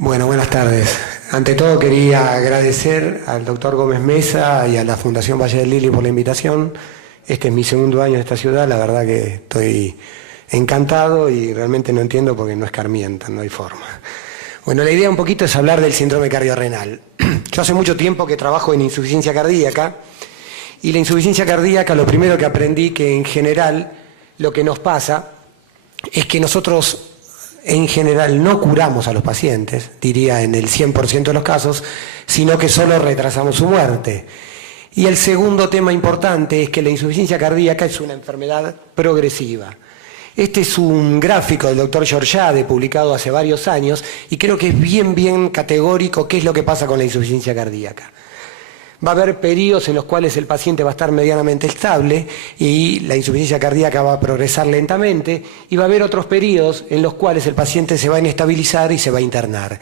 Bueno, buenas tardes. Ante todo quería agradecer al doctor Gómez Mesa y a la Fundación Valle del Lili por la invitación. Este es mi segundo año en esta ciudad, la verdad que estoy encantado y realmente no entiendo porque no escarmientan, no hay forma. Bueno, la idea un poquito es hablar del síndrome cardiorrenal. Yo hace mucho tiempo que trabajo en insuficiencia cardíaca y la insuficiencia cardíaca, lo primero que aprendí que en general lo que nos pasa es que nosotros en general no curamos a los pacientes, diría en el 100% de los casos, sino que solo retrasamos su muerte. Y el segundo tema importante es que la insuficiencia cardíaca es una enfermedad progresiva. Este es un gráfico del doctor Georgiade, publicado hace varios años, y creo que es bien categórico qué es lo que pasa con la insuficiencia cardíaca. Va a haber periodos en los cuales el paciente va a estar medianamente estable y la insuficiencia cardíaca va a progresar lentamente, y va a haber otros periodos en los cuales el paciente se va a inestabilizar y se va a internar.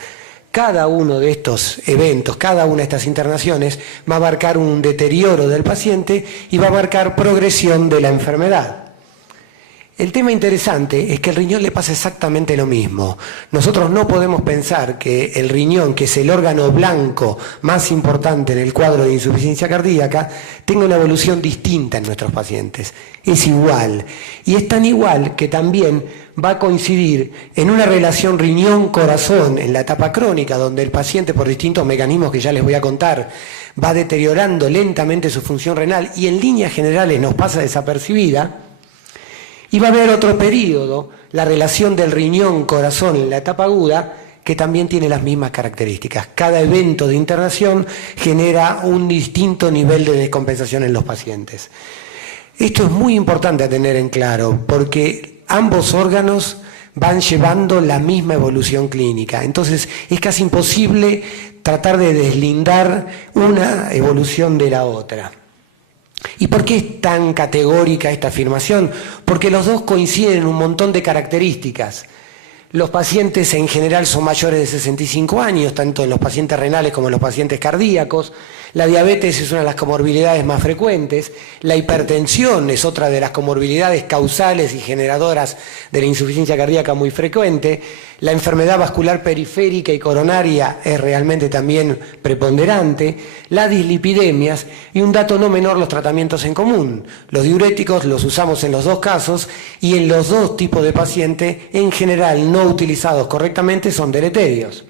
Cada uno de estos eventos, cada una de estas internaciones va a marcar un deterioro del paciente y va a marcar progresión de la enfermedad. El tema interesante es que al riñón le pasa exactamente lo mismo. Nosotros no podemos pensar que el riñón, que es el órgano blanco más importante en el cuadro de insuficiencia cardíaca, tenga una evolución distinta en nuestros pacientes. Es igual. Y es tan igual que también va a coincidir en una relación riñón-corazón en la etapa crónica, donde el paciente, por distintos mecanismos que ya les voy a contar, va deteriorando lentamente su función renal y en líneas generales nos pasa desapercibida. Y va a haber otro periodo, la relación del riñón-corazón en la etapa aguda, que también tiene las mismas características. Cada evento de internación genera un distinto nivel de descompensación en los pacientes. Esto es muy importante a tener en claro, porque ambos órganos van llevando la misma evolución clínica. Entonces es casi imposible tratar de deslindar una evolución de la otra. ¿Y por qué es tan categórica esta afirmación? Porque los dos coinciden en un montón de características. Los pacientes en general son mayores de 65 años, tanto en los pacientes renales como en los pacientes cardíacos. La diabetes es una de las comorbilidades más frecuentes. La hipertensión es otra de las comorbilidades causales y generadoras de la insuficiencia cardíaca muy frecuente. La enfermedad vascular periférica y coronaria es realmente también preponderante. Las dislipidemias y un dato no menor, los tratamientos en común. Los diuréticos los usamos en los dos casos y en los dos tipos de pacientes, en general no utilizados correctamente, son deleterios.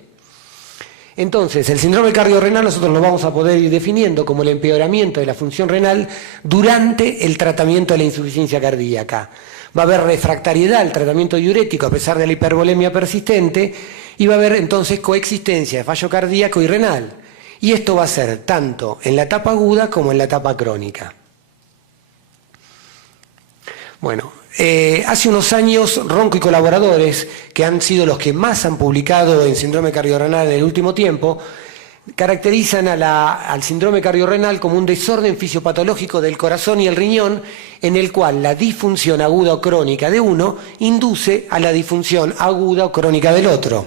Entonces, el síndrome cardiorrenal nosotros lo vamos a poder ir definiendo como el empeoramiento de la función renal durante el tratamiento de la insuficiencia cardíaca. Va a haber refractariedad al tratamiento diurético a pesar de la hipervolemia persistente y va a haber entonces coexistencia de fallo cardíaco y renal. Y esto va a ser tanto en la etapa aguda como en la etapa crónica. Bueno, hace unos años Ronco y colaboradores, que han sido los que más han publicado en síndrome cardiorrenal en el último tiempo, caracterizan al síndrome cardiorrenal como un desorden fisiopatológico del corazón y el riñón, en el cual la disfunción aguda o crónica de uno induce a la disfunción aguda o crónica del otro.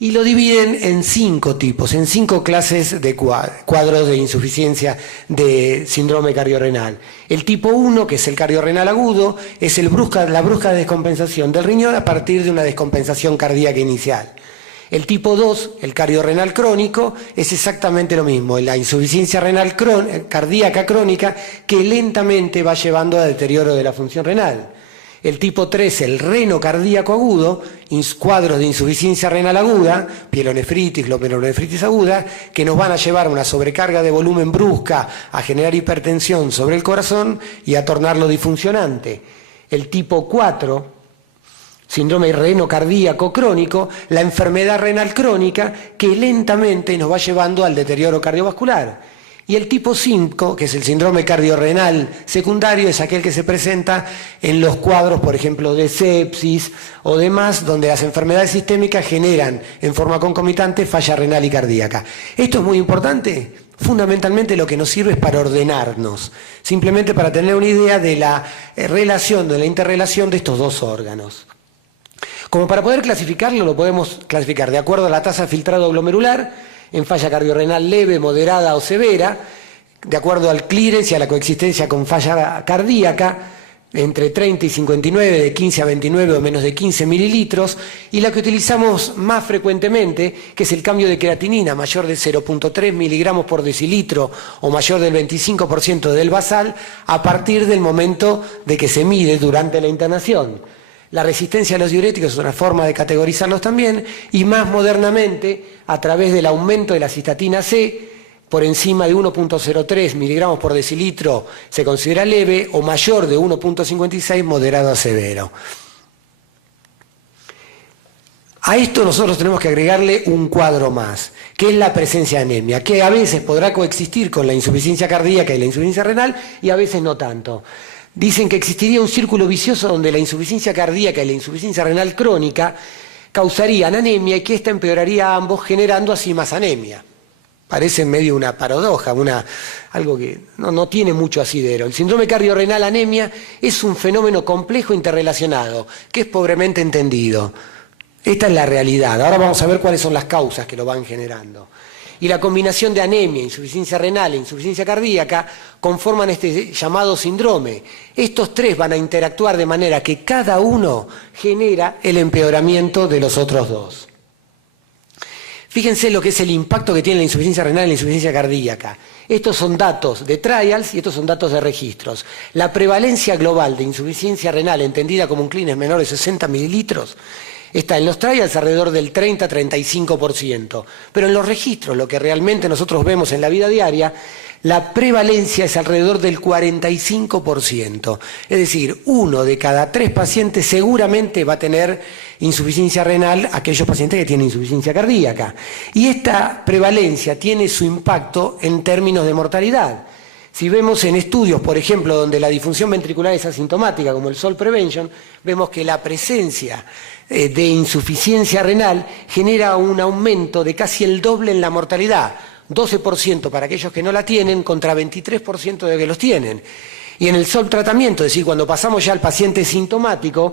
Y lo dividen en 5 tipos, en 5 clases de cuadros de insuficiencia de síndrome cardiorrenal. El tipo 1, que es el cardiorrenal agudo, es la brusca descompensación del riñón a partir de una descompensación cardíaca inicial. El tipo 2, el cardiorrenal crónico, es exactamente lo mismo, la insuficiencia renal cardíaca crónica que lentamente va llevando al deterioro de la función renal. El tipo 3, el reno cardíaco agudo, cuadros de insuficiencia renal aguda, pielonefritis, glomerulonefritis aguda, que nos van a llevar a una sobrecarga de volumen brusca, a generar hipertensión sobre el corazón y a tornarlo disfuncionante. El tipo 4, síndrome reno cardíaco crónico, la enfermedad renal crónica que lentamente nos va llevando al deterioro cardiovascular. Y el tipo 5, que es el síndrome cardiorrenal secundario, es aquel que se presenta en los cuadros, por ejemplo, de sepsis o demás, donde las enfermedades sistémicas generan en forma concomitante falla renal y cardíaca. Esto es muy importante. Fundamentalmente lo que nos sirve es para ordenarnos, simplemente para tener una idea de la relación, de la interrelación de estos dos órganos. Como para poder clasificarlo, lo podemos clasificar de acuerdo a la tasa de filtrado glomerular, en falla cardiorrenal leve, moderada o severa, de acuerdo al clearance y a la coexistencia con falla cardíaca, entre 30 y 59, de 15 a 29 o menos de 15 mililitros, y la que utilizamos más frecuentemente, que es el cambio de creatinina mayor de 0,3 miligramos por decilitro o mayor del 25% del basal, a partir del momento de que se mide durante la internación. La resistencia a los diuréticos es una forma de categorizarlos también, y más modernamente, a través del aumento de la cistatina C, por encima de 1,03 miligramos por decilitro se considera leve, o mayor de 1,56 moderado a severo. A esto nosotros tenemos que agregarle un cuadro más, que es la presencia de anemia, que a veces podrá coexistir con la insuficiencia cardíaca y la insuficiencia renal, y a veces no tanto. Dicen que existiría un círculo vicioso donde la insuficiencia cardíaca y la insuficiencia renal crónica causarían anemia y que ésta empeoraría a ambos, generando así más anemia. Parece en medio una paradoja, algo que no tiene mucho asidero. El síndrome cardiorrenal anemia es un fenómeno complejo interrelacionado, que es pobremente entendido. Esta es la realidad. Ahora vamos a ver cuáles son las causas que lo van generando. Y la combinación de anemia, insuficiencia renal e insuficiencia cardíaca conforman este llamado síndrome. Estos tres van a interactuar de manera que cada uno genera el empeoramiento de los otros dos. Fíjense lo que es el impacto que tiene la insuficiencia renal y la insuficiencia cardíaca. Estos son datos de trials y estos son datos de registros. La prevalencia global de insuficiencia renal, entendida como un clínico menor de 60 mililitros, está en los trials alrededor del 30-35%. Pero en los registros, lo que realmente nosotros vemos en la vida diaria, la prevalencia es alrededor del 45%. Es decir, 1 de cada 3 pacientes seguramente va a tener insuficiencia renal, aquellos pacientes que tienen insuficiencia cardíaca. Y esta prevalencia tiene su impacto en términos de mortalidad. Si vemos en estudios, por ejemplo, donde la disfunción ventricular es asintomática, como el SOL Prevention, vemos que la presencia de insuficiencia renal genera un aumento de casi el doble en la mortalidad. 12% para aquellos que no la tienen contra 23% de que los tienen. Y en el SOL tratamiento, es decir, cuando pasamos ya al paciente sintomático,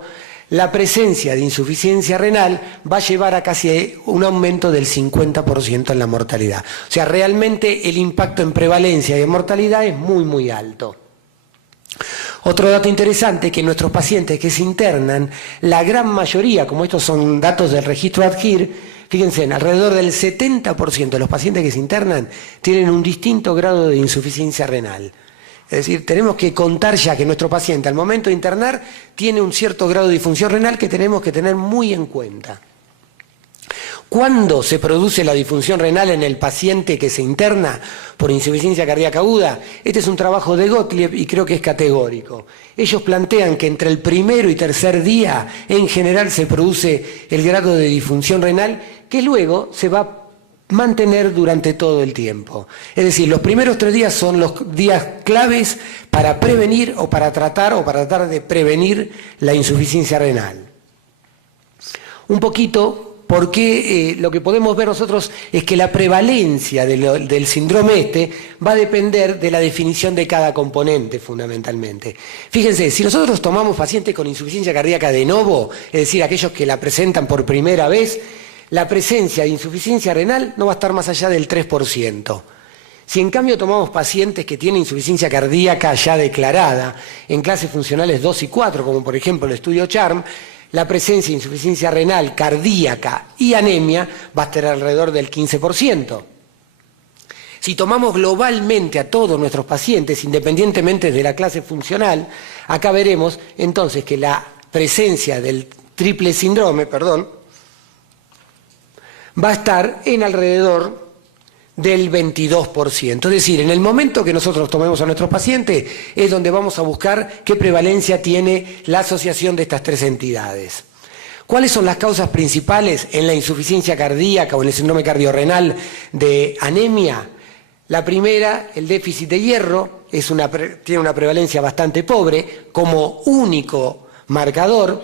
la presencia de insuficiencia renal va a llevar a casi un aumento del 50% en la mortalidad. O sea, realmente el impacto en prevalencia y en mortalidad es muy, muy alto. Otro dato interesante es que nuestros pacientes que se internan, la gran mayoría, como estos son datos del registro ADGIR, fíjense, alrededor del 70% de los pacientes que se internan tienen un distinto grado de insuficiencia renal. Es decir, tenemos que contar ya que nuestro paciente al momento de internar tiene un cierto grado de disfunción renal que tenemos que tener muy en cuenta. ¿Cuándo se produce la disfunción renal en el paciente que se interna por insuficiencia cardíaca aguda? Este es un trabajo de Gottlieb y creo que es categórico. Ellos plantean que entre el primero y tercer día en general se produce el grado de disfunción renal que luego se va a mantener durante todo el tiempo. Es decir, los primeros 3 días son los días claves para prevenir o para tratar de prevenir la insuficiencia renal. Un poquito porque lo que podemos ver nosotros es que la prevalencia del síndrome va a depender de la definición de cada componente fundamentalmente. Fíjense, si nosotros tomamos pacientes con insuficiencia cardíaca de novo, es decir, aquellos que la presentan por primera vez, la presencia de insuficiencia renal no va a estar más allá del 3%. Si en cambio tomamos pacientes que tienen insuficiencia cardíaca ya declarada en clases funcionales 2 y 4, como por ejemplo el estudio CHARM, la presencia de insuficiencia renal cardíaca y anemia va a estar alrededor del 15%. Si tomamos globalmente a todos nuestros pacientes, independientemente de la clase funcional, acá veremos entonces que la presencia del triple síndrome, va a estar en alrededor del 22%. Es decir, en el momento que nosotros tomemos a nuestros pacientes es donde vamos a buscar qué prevalencia tiene la asociación de estas 3 entidades. ¿Cuáles son las causas principales en la insuficiencia cardíaca o en el síndrome cardiorrenal de anemia? La primera, el déficit de hierro, tiene una prevalencia bastante pobre como único marcador.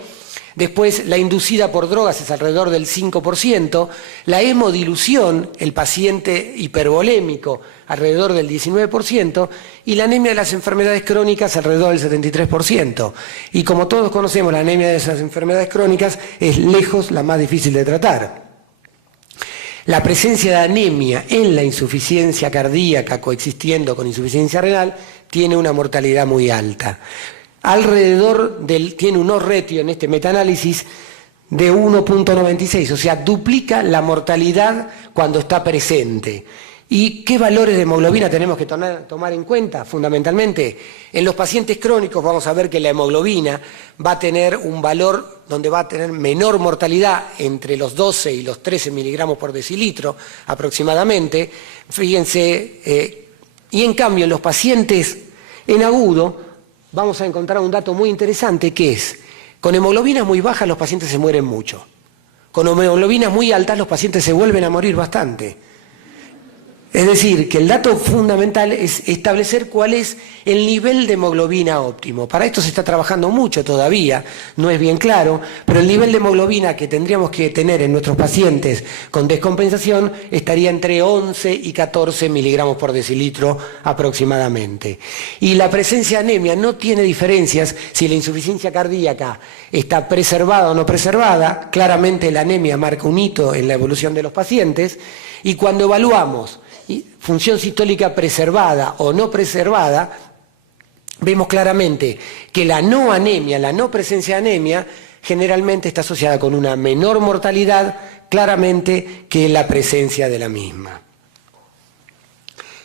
Después, la inducida por drogas es alrededor del 5%, la hemodilución, el paciente hipervolémico, alrededor del 19%, y la anemia de las enfermedades crónicas alrededor del 73%. Y como todos conocemos, la anemia de esas enfermedades crónicas es lejos la más difícil de tratar. La presencia de anemia en la insuficiencia cardíaca coexistiendo con insuficiencia renal tiene una mortalidad muy alta. tiene un odds-ratio en este metaanálisis de 1.96, o sea, duplica la mortalidad cuando está presente. ¿Y qué valores de hemoglobina tenemos que tomar en cuenta? Fundamentalmente, en los pacientes crónicos vamos a ver que la hemoglobina va a tener un valor donde va a tener menor mortalidad entre los 12 y los 13 miligramos por decilitro aproximadamente. Fíjense, y en cambio en los pacientes en agudo vamos a encontrar un dato muy interesante que es, con hemoglobinas muy bajas los pacientes se mueren mucho. Con hemoglobinas muy altas los pacientes se vuelven a morir bastante. Es decir, que el dato fundamental es establecer cuál es el nivel de hemoglobina óptimo. Para esto se está trabajando mucho todavía, no es bien claro, pero el nivel de hemoglobina que tendríamos que tener en nuestros pacientes con descompensación estaría entre 11 y 14 miligramos por decilitro aproximadamente. Y la presencia de anemia no tiene diferencias si la insuficiencia cardíaca está preservada o no preservada. Claramente la anemia marca un hito en la evolución de los pacientes, y cuando evaluamos función sistólica preservada o no preservada, vemos claramente que la no anemia, la no presencia de anemia, generalmente está asociada con una menor mortalidad, claramente, que la presencia de la misma.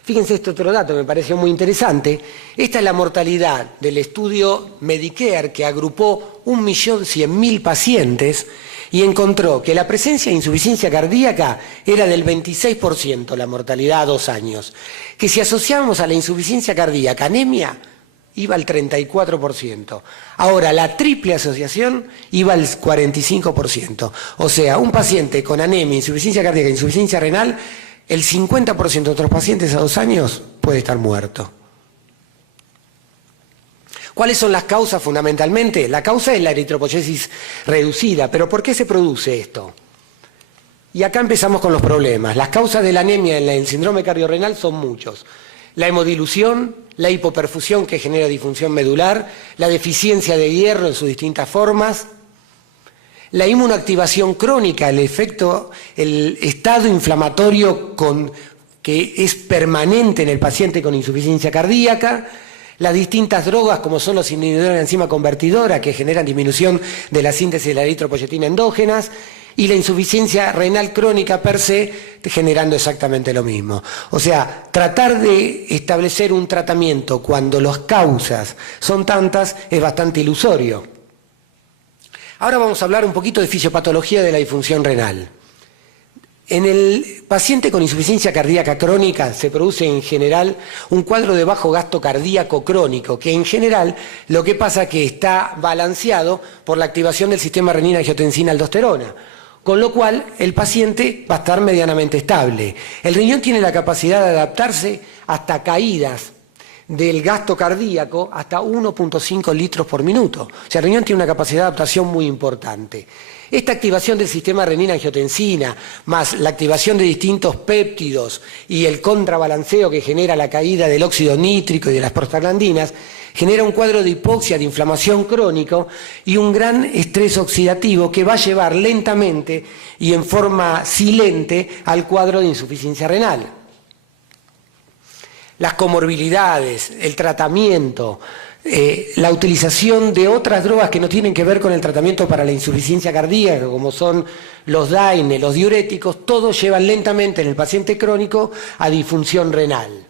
Fíjense este otro dato, me pareció muy interesante. Esta es la mortalidad del estudio Medicare que agrupó 1.100.000 pacientes y encontró que la presencia de insuficiencia cardíaca era del 26% la mortalidad a 2 años. Que si asociábamos a la insuficiencia cardíaca anemia, iba al 34%. Ahora, la triple asociación iba al 45%. O sea, un paciente con anemia, insuficiencia cardíaca e insuficiencia renal, el 50% de otros pacientes a 2 años puede estar muerto. ¿Cuáles son las causas fundamentalmente? La causa es la eritropoyesis reducida, pero ¿por qué se produce esto? Y acá empezamos con los problemas. Las causas de la anemia en el síndrome cardiorrenal son muchos. La hemodilución, la hipoperfusión que genera disfunción medular, la deficiencia de hierro en sus distintas formas, la inmunoactivación crónica, el estado inflamatorio que es permanente en el paciente con insuficiencia cardíaca, las distintas drogas como son los inhibidores de la enzima convertidora que generan disminución de la síntesis de la eritropoyetina endógenas, y la insuficiencia renal crónica per se generando exactamente lo mismo. O sea, tratar de establecer un tratamiento cuando las causas son tantas es bastante ilusorio. Ahora vamos a hablar un poquito de fisiopatología de la disfunción renal. En el paciente con insuficiencia cardíaca crónica se produce en general un cuadro de bajo gasto cardíaco crónico, que en general lo que pasa es que está balanceado por la activación del sistema renina-angiotensina-aldosterona, con lo cual el paciente va a estar medianamente estable. El riñón tiene la capacidad de adaptarse hasta caídas del gasto cardíaco hasta 1.5 litros por minuto. O sea, el riñón tiene una capacidad de adaptación muy importante. Esta activación del sistema renina-angiotensina, más la activación de distintos péptidos y el contrabalanceo que genera la caída del óxido nítrico y de las prostaglandinas, genera un cuadro de hipoxia, de inflamación crónico y un gran estrés oxidativo que va a llevar lentamente y en forma silente al cuadro de insuficiencia renal. Las comorbilidades, el tratamiento, la utilización de otras drogas que no tienen que ver con el tratamiento para la insuficiencia cardíaca, como son los DAINE, los diuréticos, todos llevan lentamente en el paciente crónico a disfunción renal.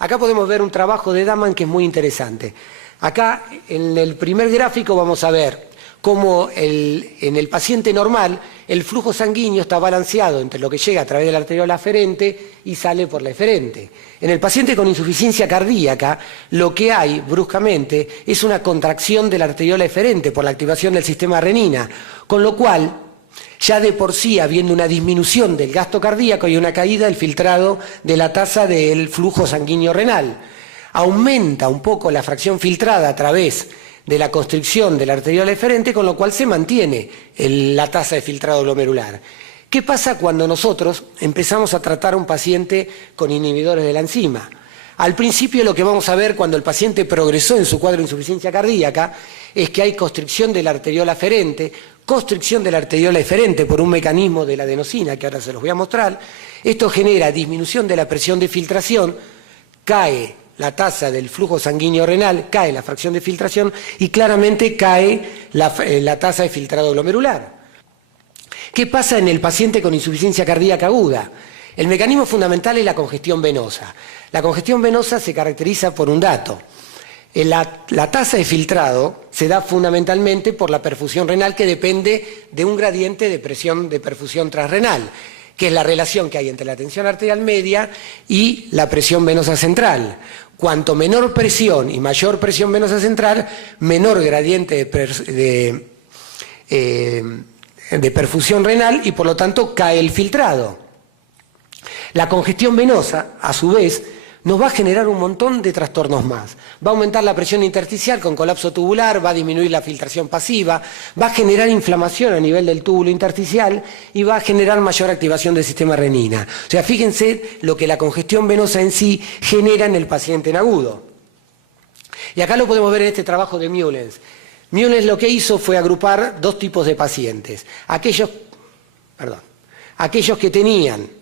Acá podemos ver un trabajo de Daman que es muy interesante. Acá en el primer gráfico vamos a ver cómo en el paciente normal el flujo sanguíneo está balanceado entre lo que llega a través de la arteriola aferente y sale por la eferente. En el paciente con insuficiencia cardíaca lo que hay bruscamente es una contracción de la arteriola eferente por la activación del sistema renina, con lo cual ya de por sí habiendo una disminución del gasto cardíaco y una caída del filtrado de la tasa del flujo sanguíneo renal. Aumenta un poco la fracción filtrada a través de la constricción de la arteriola eferente, con lo cual se mantiene la tasa de filtrado glomerular. ¿Qué pasa cuando nosotros empezamos a tratar a un paciente con inhibidores de la enzima? Al principio lo que vamos a ver cuando el paciente progresó en su cuadro de insuficiencia cardíaca es que hay constricción de la arteriola aferente, constricción de la arteriola eferente por un mecanismo de la adenosina que ahora se los voy a mostrar. Esto genera disminución de la presión de filtración, cae la tasa del flujo sanguíneo renal, cae la fracción de filtración y claramente cae la tasa de filtrado glomerular. ¿Qué pasa en el paciente con insuficiencia cardíaca aguda? El mecanismo fundamental es la congestión venosa. La congestión venosa se caracteriza por un dato. La tasa de filtrado se da fundamentalmente por la perfusión renal, que depende de un gradiente de presión de perfusión transrenal, que es la relación que hay entre la tensión arterial media y la presión venosa central. Cuanto menor presión y mayor presión venosa central, menor gradiente de perfusión renal y por lo tanto cae el filtrado. La congestión venosa, a su vez, nos va a generar un montón de trastornos más. Va a aumentar la presión intersticial con colapso tubular, va a disminuir la filtración pasiva, va a generar inflamación a nivel del túbulo intersticial y va a generar mayor activación del sistema renina. O sea, fíjense lo que la congestión venosa en sí genera en el paciente en agudo. Y acá lo podemos ver en este trabajo de Mullens. Mullens lo que hizo fue agrupar dos tipos de pacientes. Aquellos que tenían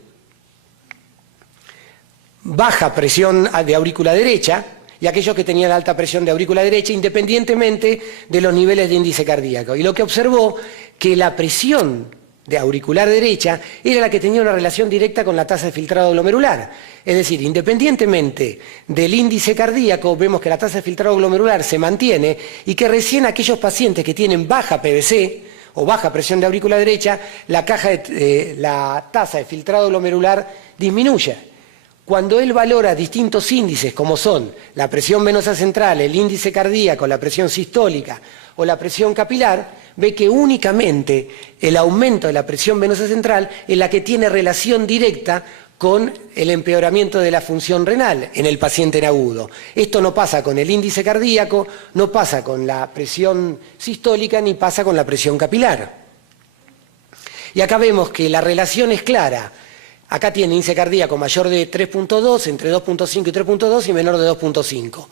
baja presión de aurícula derecha y aquellos que tenían alta presión de aurícula derecha, independientemente de los niveles de índice cardíaco. Y lo que observó que la presión de auricular derecha era la que tenía una relación directa con la tasa de filtrado glomerular. Es decir, independientemente del índice cardíaco, vemos que la tasa de filtrado glomerular se mantiene y que recién aquellos pacientes que tienen baja PVC o baja presión de aurícula derecha, la tasa de filtrado glomerular disminuye. Cuando él valora distintos índices, como son la presión venosa central, el índice cardíaco, la presión sistólica o la presión capilar, ve que únicamente el aumento de la presión venosa central es la que tiene relación directa con el empeoramiento de la función renal en el paciente en agudo. Esto no pasa con el índice cardíaco, no pasa con la presión sistólica, ni pasa con la presión capilar. Y acá vemos que la relación es clara. Acá tiene índice cardíaco mayor de 3.2, entre 2.5 y 3.2 y menor de 2.5.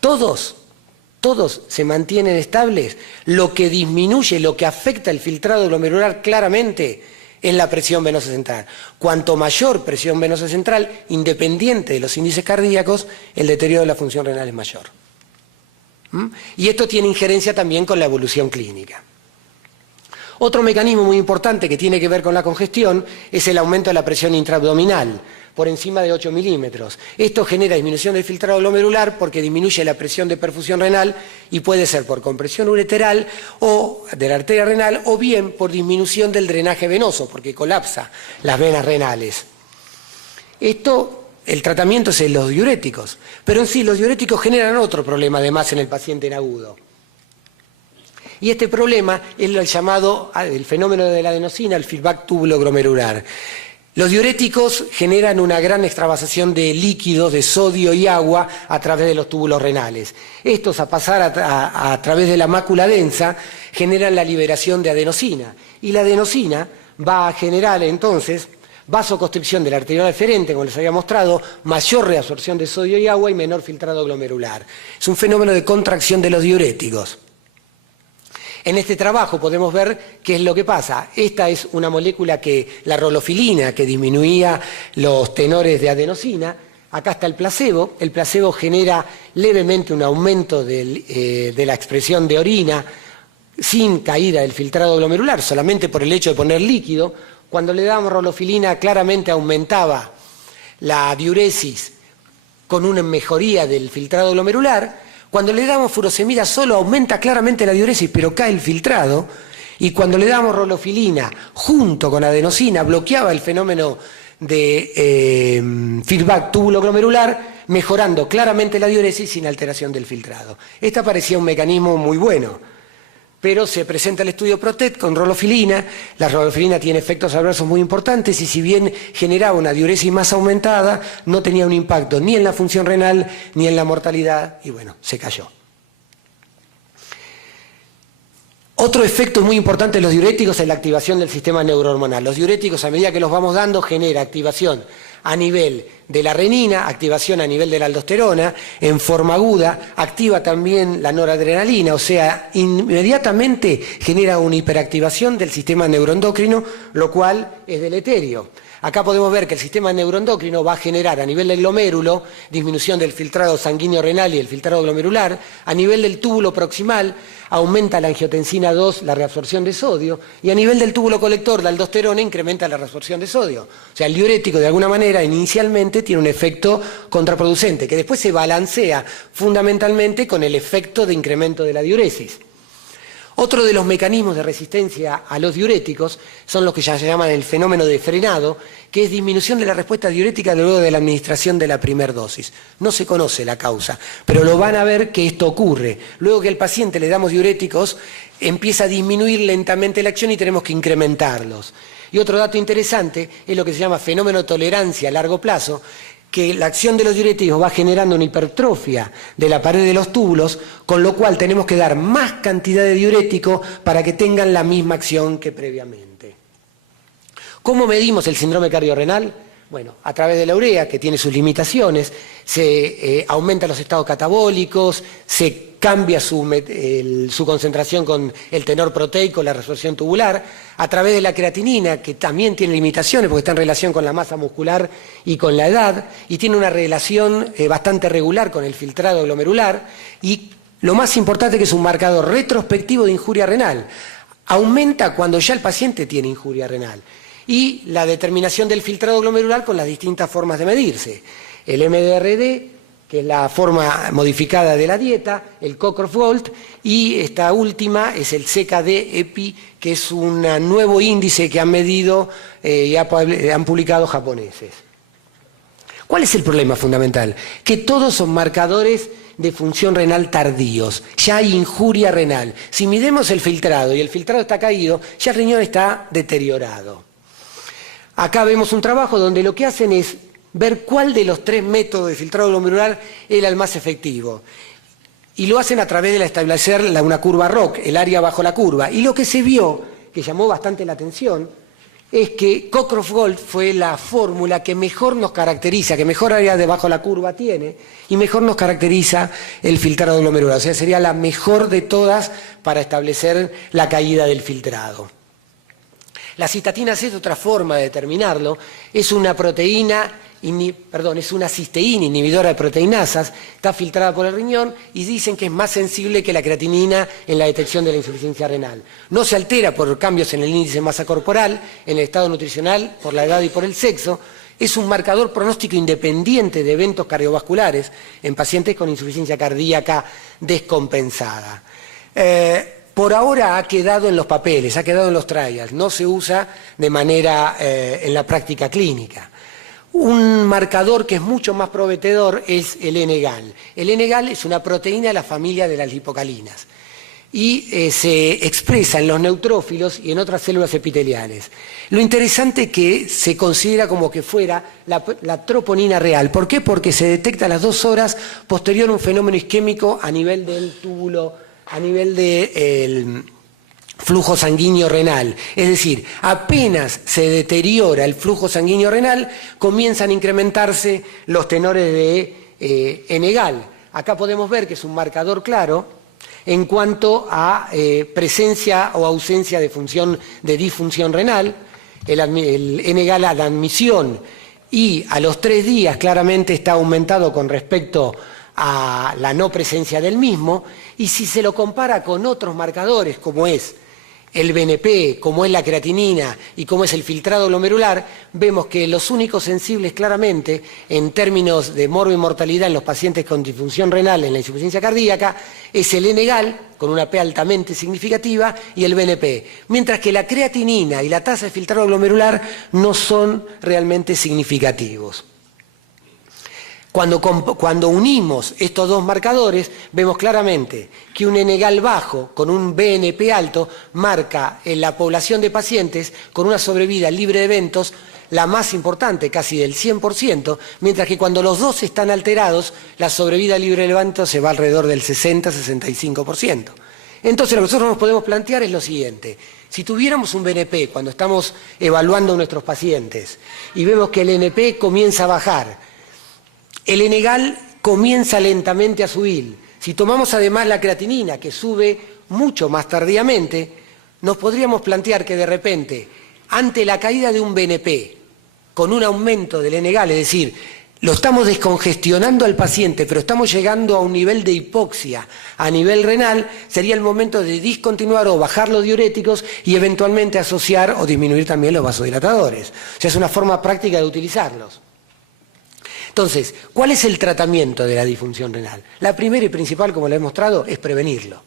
Todos se mantienen estables. Lo que disminuye, lo que afecta el filtrado glomerular claramente es la presión venosa central. Cuanto mayor presión venosa central, independiente de los índices cardíacos, el deterioro de la función renal es mayor. Y esto tiene injerencia también con la evolución clínica. Otro mecanismo muy importante que tiene que ver con la congestión es el aumento de la presión intraabdominal, por encima de 8 milímetros. Esto genera disminución del filtrado glomerular porque disminuye la presión de perfusión renal y puede ser por compresión ureteral o de la arteria renal o bien por disminución del drenaje venoso porque colapsa las venas renales. El tratamiento es en los diuréticos, pero en sí los diuréticos generan otro problema además en el paciente en agudo. Y este problema es el fenómeno de la adenosina, el feedback túbulo-glomerular. Los diuréticos generan una gran extravasación de líquidos, de sodio y agua a través de los túbulos renales. Estos, a pasar a través de la mácula densa, generan la liberación de adenosina. Y la adenosina va a generar entonces vasoconstricción de la arteriola eferente, como les había mostrado, mayor reabsorción de sodio y agua y menor filtrado glomerular. Es un fenómeno de contracción de los diuréticos. En este trabajo podemos ver qué es lo que pasa. Esta es una molécula la rolofilina, que disminuía los tenores de adenosina. Acá está el placebo. El placebo genera levemente un aumento de la expresión de orina sin caída del filtrado glomerular, solamente por el hecho de poner líquido. Cuando le damos rolofilina claramente aumentaba la diuresis con una mejoría del filtrado glomerular. Cuando le damos furosemida solo aumenta claramente la diuresis, pero cae el filtrado. Y cuando le damos rolofilina junto con adenosina, bloqueaba el fenómeno de feedback túbulo-glomerular, mejorando claramente la diuresis sin alteración del filtrado. Esta parecía un mecanismo muy bueno, pero se presenta el estudio PROTECT con rolofilina. La rolofilina tiene efectos adversos muy importantes y si bien generaba una diuresis más aumentada, no tenía un impacto ni en la función renal ni en la mortalidad y bueno, se cayó. Otro efecto muy importante de los diuréticos es la activación del sistema neurohormonal. Los diuréticos, a medida que los vamos dando, genera activación a nivel de la renina, activación a nivel de la aldosterona, en forma aguda, activa también la noradrenalina, o sea, inmediatamente genera una hiperactivación del sistema neuroendocrino, lo cual es deleterio. Acá podemos ver que el sistema neuroendocrino va a generar a nivel del glomérulo disminución del filtrado sanguíneo renal y el filtrado glomerular, a nivel del túbulo proximal aumenta la angiotensina 2, la reabsorción de sodio, y a nivel del túbulo colector, la aldosterona incrementa la reabsorción de sodio. O sea, el diurético de alguna manera inicialmente tiene un efecto contraproducente, que después se balancea fundamentalmente con el efecto de incremento de la diuresis. Otro de los mecanismos de resistencia a los diuréticos son los que ya se llaman el fenómeno de frenado, que es disminución de la respuesta diurética luego de la administración de la primera dosis. No se conoce la causa, pero lo van a ver que esto ocurre. Luego que al paciente le damos diuréticos, empieza a disminuir lentamente la acción y tenemos que incrementarlos. Y otro dato interesante es lo que se llama fenómeno de tolerancia a largo plazo, que la acción de los diuréticos va generando una hipertrofia de la pared de los túbulos, con lo cual tenemos que dar más cantidad de diurético para que tengan la misma acción que previamente. ¿Cómo medimos el síndrome cardiorrenal? Bueno, a través de la urea, que tiene sus limitaciones, se aumentan los estados catabólicos, se cambia su concentración con el tenor proteico, la resorción tubular, a través de la creatinina, que también tiene limitaciones porque está en relación con la masa muscular y con la edad, y tiene una relación bastante regular con el filtrado glomerular, y lo más importante que es un marcador retrospectivo de injuria renal. Aumenta cuando ya el paciente tiene injuria renal. Y la determinación del filtrado glomerular con las distintas formas de medirse. El MDRD, que es la forma modificada de la dieta, el Cockcroft-Gault, y esta última es el CKD-EPI, que es un nuevo índice que han medido y han publicado japoneses. ¿Cuál es el problema fundamental? Que todos son marcadores de función renal tardíos, ya hay injuria renal. Si midemos el filtrado y el filtrado está caído, ya el riñón está deteriorado. Acá vemos un trabajo donde lo que hacen es ver cuál de los tres métodos de filtrado glomerular era el más efectivo. Y lo hacen a través de establecer una curva ROC, el área bajo la curva. Y lo que se vio, que llamó bastante la atención, es que Cockcroft-Gault fue la fórmula que mejor nos caracteriza, que mejor área debajo de la curva tiene, y mejor nos caracteriza el filtrado glomerular. O sea, sería la mejor de todas para establecer la caída del filtrado. La cistatina C es otra forma de determinarlo, es una es una cisteína inhibidora de proteinasas, está filtrada por el riñón y dicen que es más sensible que la creatinina en la detección de la insuficiencia renal. No se altera por cambios en el índice de masa corporal, en el estado nutricional, por la edad y por el sexo. Es un marcador pronóstico independiente de eventos cardiovasculares en pacientes con insuficiencia cardíaca descompensada. Por ahora ha quedado en los papeles, ha quedado en los trials, no se usa de manera en la práctica clínica. Un marcador que es mucho más prometedor es el N-gal. El N-gal es una proteína de la familia de las lipocalinas y se expresa en los neutrófilos y en otras células epiteliales. Lo interesante es que se considera como que fuera la troponina real. ¿Por qué? Porque se detecta a las 2 horas posterior a un fenómeno isquémico a nivel del túbulo, a nivel del flujo sanguíneo renal. Es decir, apenas se deteriora el flujo sanguíneo renal, comienzan a incrementarse los tenores de N-gal. Acá podemos ver que es un marcador claro en cuanto a presencia o ausencia de disfunción renal. El N-gal a la admisión y a los 3 días claramente está aumentado con respecto a la no presencia del mismo, y si se lo compara con otros marcadores como es el BNP, como es la creatinina y como es el filtrado glomerular, vemos que los únicos sensibles claramente en términos de morbo y mortalidad en los pacientes con disfunción renal en la insuficiencia cardíaca es el N-gal, con una P altamente significativa, y el BNP, mientras que la creatinina y la tasa de filtrado glomerular no son realmente significativos. Cuando unimos estos dos marcadores, vemos claramente que un N-gal bajo con un BNP alto marca en la población de pacientes con una sobrevida libre de eventos la más importante, casi del 100%, mientras que cuando los dos están alterados, la sobrevida libre de eventos se va alrededor del 60-65%. Entonces lo que nosotros nos podemos plantear es lo siguiente: si tuviéramos un BNP cuando estamos evaluando a nuestros pacientes y vemos que el NP comienza a bajar, El Enegal comienza lentamente a subir. Si tomamos además la creatinina, que sube mucho más tardíamente, nos podríamos plantear que de repente, ante la caída de un BNP, con un aumento del Enegal, es decir, lo estamos descongestionando al paciente, pero estamos llegando a un nivel de hipoxia a nivel renal, sería el momento de discontinuar o bajar los diuréticos y eventualmente asociar o disminuir también los vasodilatadores. O sea, es una forma práctica de utilizarlos. Entonces, ¿cuál es el tratamiento de la disfunción renal? La primera y principal, como lo he mostrado, es prevenirlo.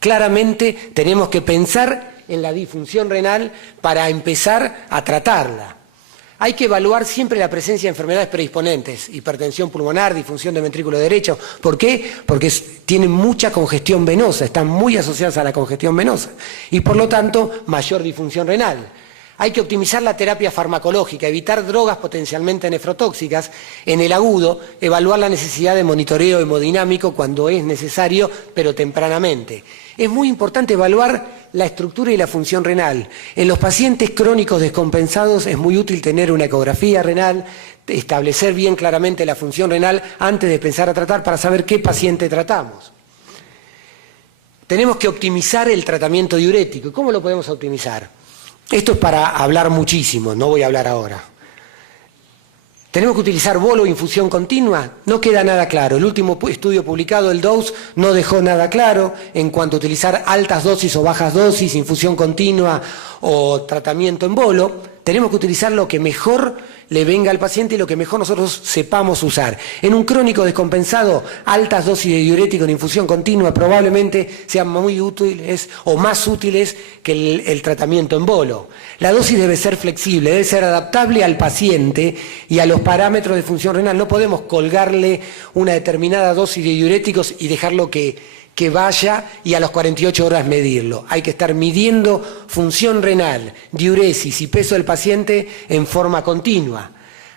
Claramente tenemos que pensar en la disfunción renal para empezar a tratarla. Hay que evaluar siempre la presencia de enfermedades predisponentes, hipertensión pulmonar, disfunción del ventrículo derecho. ¿Por qué? Porque tienen mucha congestión venosa, están muy asociadas a la congestión venosa y por lo tanto mayor disfunción renal. Hay que optimizar la terapia farmacológica, evitar drogas potencialmente nefrotóxicas en el agudo, evaluar la necesidad de monitoreo hemodinámico cuando es necesario, pero tempranamente. Es muy importante evaluar la estructura y la función renal. En los pacientes crónicos descompensados es muy útil tener una ecografía renal, establecer bien claramente la función renal antes de empezar a tratar para saber qué paciente tratamos. Tenemos que optimizar el tratamiento diurético. ¿Cómo lo podemos optimizar? Esto es para hablar muchísimo, no voy a hablar ahora. ¿Tenemos que utilizar bolo o infusión continua? No queda nada claro. El último estudio publicado, el DOSE, no dejó nada claro en cuanto a utilizar altas dosis o bajas dosis, infusión continua o tratamiento en bolo. Tenemos que utilizar lo que mejor le venga al paciente y lo que mejor nosotros sepamos usar. En un crónico descompensado, altas dosis de diurético en infusión continua probablemente sean muy útiles o más útiles que el tratamiento en bolo. La dosis debe ser flexible, debe ser adaptable al paciente y a los parámetros de función renal. No podemos colgarle una determinada dosis de diuréticos y dejarlo que vaya y a las 48 horas medirlo. Hay que estar midiendo función renal, diuresis y peso del paciente en forma continua.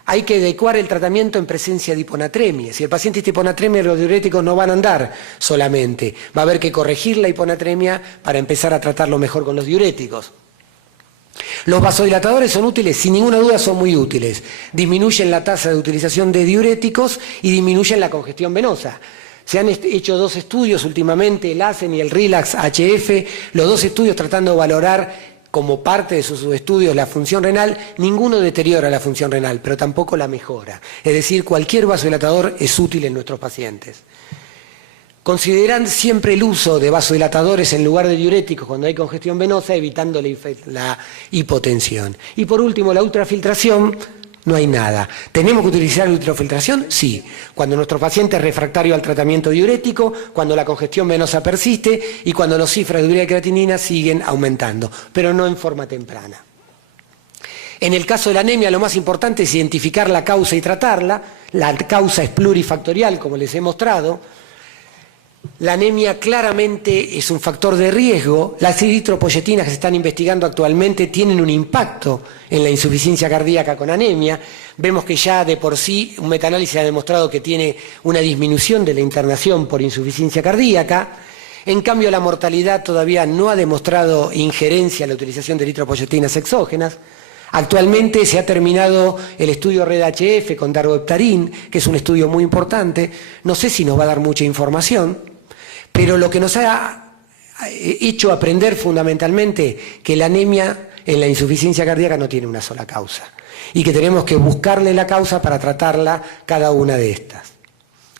Hay que adecuar el tratamiento en presencia de hiponatremia. Si el paciente tiene hiponatremia, los diuréticos no van a andar solamente. Va a haber que corregir la hiponatremia para empezar a tratarlo mejor con los diuréticos. Los vasodilatadores son útiles, sin ninguna duda son muy útiles. Disminuyen la tasa de utilización de diuréticos y disminuyen la congestión venosa. Se han hecho dos estudios últimamente, el ASEN y el RELAX-HF, los dos estudios tratando de valorar como parte de sus estudios la función renal. Ninguno deteriora la función renal, pero tampoco la mejora. Es decir, cualquier vasodilatador es útil en nuestros pacientes. Consideran siempre el uso de vasodilatadores en lugar de diuréticos cuando hay congestión venosa, evitando la hipotensión. Y por último, la ultrafiltración. No hay nada. ¿Tenemos que utilizar la ultrafiltración? Sí. Cuando nuestro paciente es refractario al tratamiento diurético, cuando la congestión venosa persiste y cuando las cifras de urea y creatinina siguen aumentando, pero no en forma temprana. En el caso de la anemia, lo más importante es identificar la causa y tratarla. La causa es plurifactorial, como les he mostrado. La anemia claramente es un factor de riesgo. Las eritropoyetinas que se están investigando actualmente tienen un impacto en la insuficiencia cardíaca con anemia. Vemos que ya de por sí un metaanálisis ha demostrado que tiene una disminución de la internación por insuficiencia cardíaca. En cambio, la mortalidad todavía no ha demostrado injerencia en la utilización de eritropoyetinas exógenas. Actualmente se ha terminado el estudio RED-HF con darbepoetin, que es un estudio muy importante. No sé si nos va a dar mucha información, pero lo que nos ha hecho aprender fundamentalmente que la anemia en la insuficiencia cardíaca no tiene una sola causa y que tenemos que buscarle la causa para tratarla cada una de estas.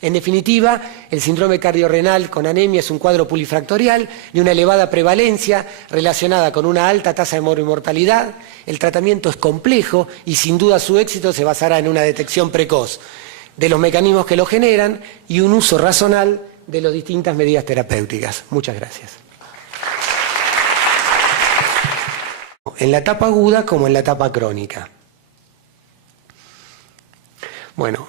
En definitiva, el síndrome cardiorrenal con anemia es un cuadro polifactorial de una elevada prevalencia relacionada con una alta tasa de mortalidad. El tratamiento es complejo y sin duda su éxito se basará en una detección precoz de los mecanismos que lo generan y un uso racional de las distintas medidas terapéuticas. Muchas gracias. En la etapa aguda como en la etapa crónica. Bueno,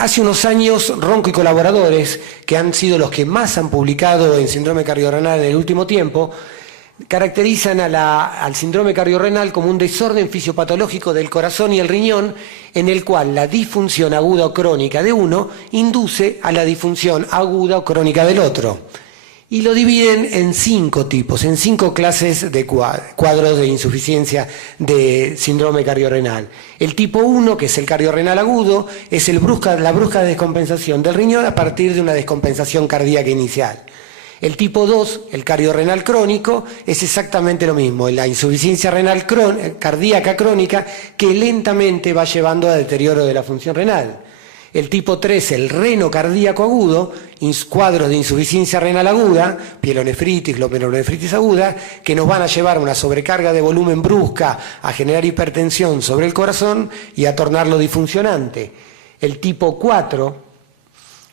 hace unos años Ronco y colaboradores, que han sido los que más han publicado en síndrome cardiorrenal en el último tiempo, caracterizan al síndrome cardiorrenal como un desorden fisiopatológico del corazón y el riñón, en el cual la disfunción aguda o crónica de uno induce a la disfunción aguda o crónica del otro. Y lo dividen en 5 tipos, en 5 clases de cuadros de insuficiencia de síndrome cardiorrenal. El tipo 1, que es el cardiorrenal agudo, es la brusca descompensación del riñón a partir de una descompensación cardíaca inicial. El tipo 2, el cardiorrenal crónico, es exactamente lo mismo, la insuficiencia renal cardíaca crónica que lentamente va llevando a deterioro de la función renal. El tipo 3, el reno cardíaco agudo, cuadros de insuficiencia renal aguda, pielonefritis, glomerulonefritis aguda, que nos van a llevar a una sobrecarga de volumen brusca, a generar hipertensión sobre el corazón y a tornarlo disfuncionante. El tipo 4,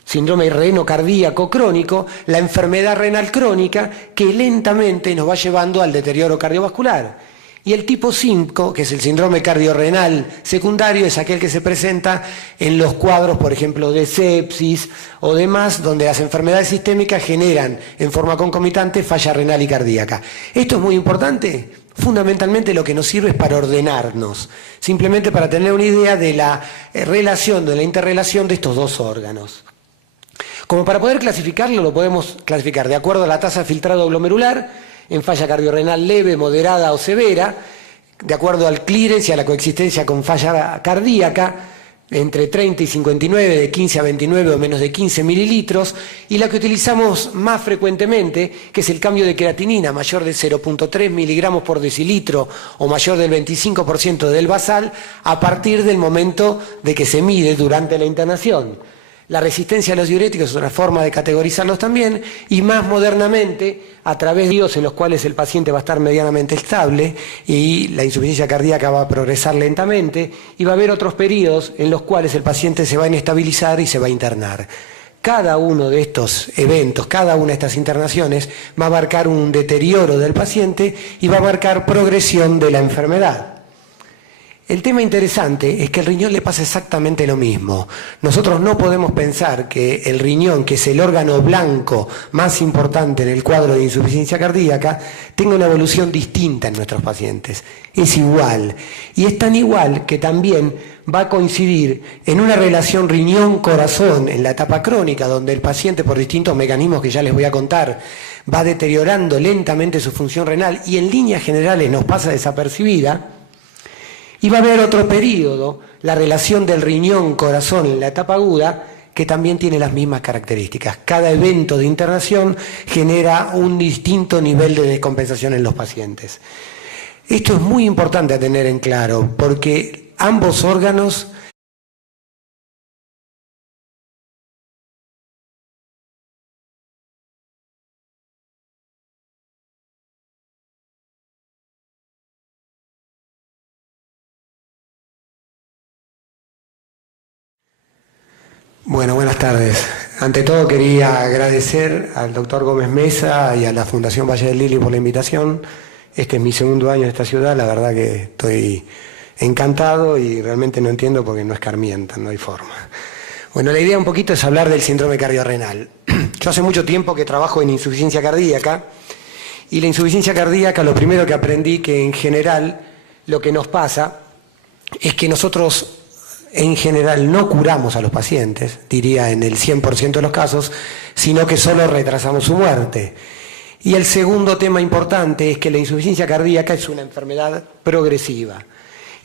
síndrome reno cardíaco crónico, la enfermedad renal crónica que lentamente nos va llevando al deterioro cardiovascular. Y el tipo 5, que es el síndrome cardiorrenal secundario, es aquel que se presenta en los cuadros, por ejemplo, de sepsis o demás, donde las enfermedades sistémicas generan en forma concomitante falla renal y cardíaca. Esto es muy importante. Fundamentalmente lo que nos sirve es para ordenarnos, simplemente para tener una idea de la relación, de la interrelación de estos dos órganos. Como para poder clasificarlo, lo podemos clasificar de acuerdo a la tasa de filtrado glomerular, en falla cardiorrenal leve, moderada o severa, de acuerdo al clearance y a la coexistencia con falla cardíaca, entre 30 y 59, de 15 a 29 o menos de 15 mililitros, y la que utilizamos más frecuentemente, que es el cambio de creatinina, mayor de 0,3 miligramos por decilitro o mayor del 25% del basal, a partir del momento de que se mide durante la internación. La resistencia a los diuréticos es una forma de categorizarlos también, y más modernamente a través de periodos en los cuales el paciente va a estar medianamente estable y la insuficiencia cardíaca va a progresar lentamente, y va a haber otros periodos en los cuales el paciente se va a inestabilizar y se va a internar. Cada uno de estos eventos, cada una de estas internaciones va a marcar un deterioro del paciente y va a marcar progresión de la enfermedad. El tema interesante es que al riñón le pasa exactamente lo mismo. Nosotros no podemos pensar que el riñón, que es el órgano blanco más importante en el cuadro de insuficiencia cardíaca, tenga una evolución distinta en nuestros pacientes. Es igual. Y es tan igual que también va a coincidir en una relación riñón-corazón en la etapa crónica, donde el paciente, por distintos mecanismos que ya les voy a contar, va deteriorando lentamente su función renal y en líneas generales nos pasa desapercibida. Y va a haber otro periodo, la relación del riñón-corazón en la etapa aguda, que también tiene las mismas características. Cada evento de internación genera un distinto nivel de descompensación en los pacientes. Esto es muy importante a tener en claro, porque ambos órganos Bueno, buenas tardes. Ante todo quería agradecer al doctor Gómez Mesa y a la Fundación Valle del Lili por la invitación. Este es mi segundo año en esta ciudad, la verdad que estoy encantado y realmente no entiendo porque no escarmientan, no hay forma. Bueno, la idea un poquito es hablar del síndrome cardiorrenal. Yo hace mucho tiempo que trabajo en insuficiencia cardíaca y la insuficiencia cardíaca, lo primero que aprendí que en general lo que nos pasa es que nosotros en general no curamos a los pacientes, diría en el 100% de los casos, sino que solo retrasamos su muerte. Y el segundo tema importante es que la insuficiencia cardíaca es una enfermedad progresiva.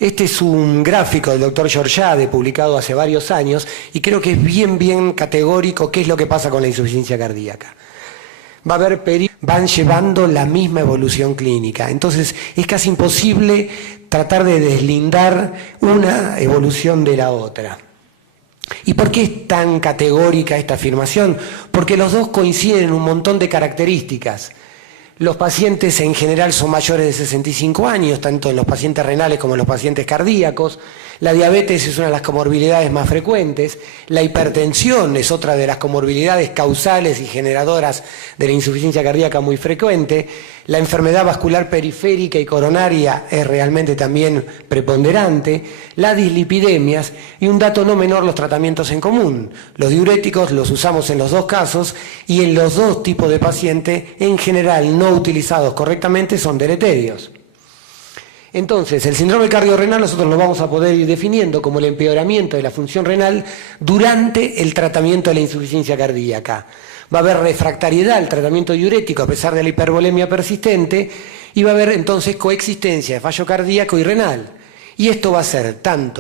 Este es un gráfico del doctor Georgiade, publicado hace varios años, y creo que es bien categórico qué es lo que pasa con la insuficiencia cardíaca. Va a haber periodos que van llevando la misma evolución clínica. Entonces es casi imposible tratar de deslindar una evolución de la otra. ¿Y por qué es tan categórica esta afirmación? Porque los dos coinciden en un montón de características. Los pacientes en general son mayores de 65 años, tanto en los pacientes renales como en los pacientes cardíacos. La diabetes es una de las comorbilidades más frecuentes. La hipertensión es otra de las comorbilidades causales y generadoras de la insuficiencia cardíaca muy frecuente. La enfermedad vascular periférica y coronaria es realmente también preponderante. Las dislipidemias y un dato no menor, los tratamientos en común. Los diuréticos los usamos en los dos casos y en los dos tipos de paciente en general no utilizados correctamente son deleterios. Entonces, el síndrome cardiorrenal nosotros lo vamos a poder ir definiendo como el empeoramiento de la función renal durante el tratamiento de la insuficiencia cardíaca. va a haber refractariedad al tratamiento diurético a pesar de la hipervolemia persistente y va a haber entonces coexistencia de fallo cardíaco y renal. Y esto va a ser tanto